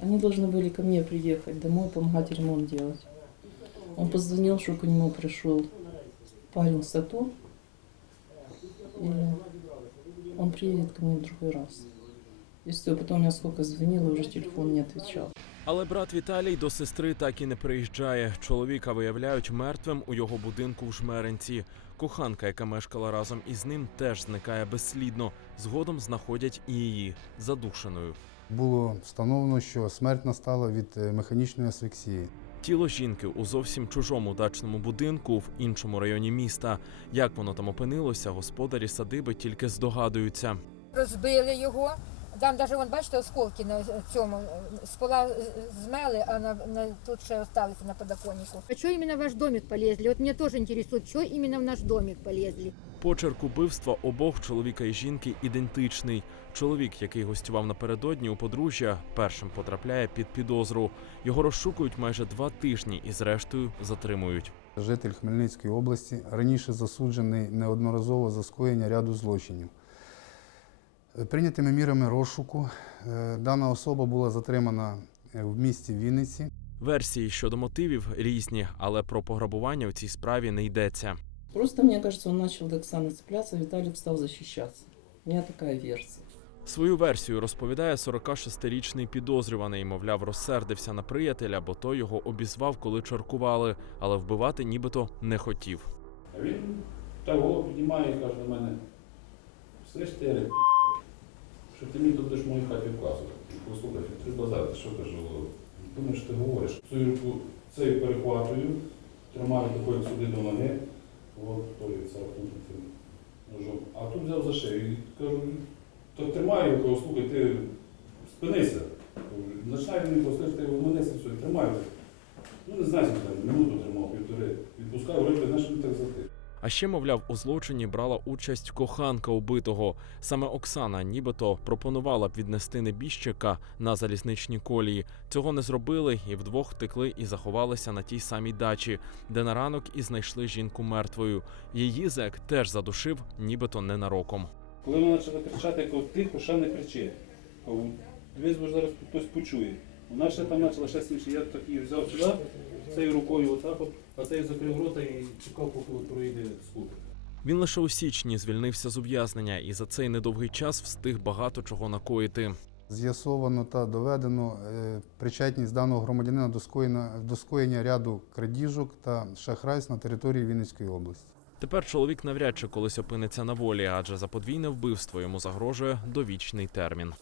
Они должны были ко мне приехать домой, помогать ремонт делать. Он позвонил, позвонив, що коньому прийшов паню сату. Він мне в другой раз. І все, потом потім сколько дзвоніли, вже телефон не отвечал. Але брат Віталій до сестри так і не приїжджає. Чоловіка виявляють мертвим у його будинку в Жмеринці. Коханка, яка мешкала разом із ним, теж зникає безслідно. Згодом знаходять і її задушеною. Було встановлено що смерть настала від механічної асфіксії. Тіло жінки у зовсім чужому дачному будинку в іншому районі міста. Як воно там опинилося, господарі садиби, тільки здогадуються. Розбили його, там навіть вон бачите, осколки на цьому скола змели, а на, на, на тут ще залишилися на подоконнику. А що саме в ваш будинок полезли? От мені теж інтересує, що саме в наш домик полезли. Почерк убивства обох чоловіка і жінки ідентичний. Чоловік, який гостював напередодні у подружжя, першим потрапляє під підозру. Його розшукують майже два тижні і, зрештою, затримують. Житель Хмельницької області раніше засуджений неодноразово за скоєння ряду злочинів. Прийнятими мірами розшуку. Дана особа була затримана в місті Вінниці. Версії щодо мотивів різні, але про пограбування в цій справі не йдеться. Просто мені здається, він почав до Оксани не цеплятися, Віталік став захищатися. У мені така версія. Свою версію розповідає 46-річний підозрюваний, мовляв, розсердився на приятеля, бо той його обізвав, коли чаркували, але вбивати нібито не хотів. А він того піднімає і каже до мене все ж ти що, що ти мені тут моїх хаті вказувати. Послухай, треба зараз, що кажу. Ти ти говориш? Цю руку цей перехватую, тримаю такою сюди до ноги. Тримай його, слухай, ти спинився, починай він послухати, тримаю. Ну не знаю, там, минуту тримав, півтори. Відпускаю руки, значить так зайти. А ще, мовляв, у злочині брала участь коханка убитого. Саме Оксана, нібито, пропонувала б віднести небіжчика на залізничні колії. Цього не зробили і вдвох втекли і заховалися на тій самій дачі, де на ранок і знайшли жінку мертвою. Її зек теж задушив, нібито ненароком. Коли вона почала кричати, кричати, тихо, ще не кричи. Ви з зараз хтось почує. У нас почала ще інше. я так і взяв сюди. Цією рукою отак, а цей закрив рота і чекав, поки пройде скут. Він лише у січні звільнився з ув'язнення і за цей недовгий час встиг багато чого накоїти. З'ясовано та доведено причетність даного громадянина до скоєння ряду крадіжок та шахрайств на території Вінницької області. Тепер чоловік навряд чи колись опиниться на волі, адже за подвійне вбивство йому загрожує довічний термін.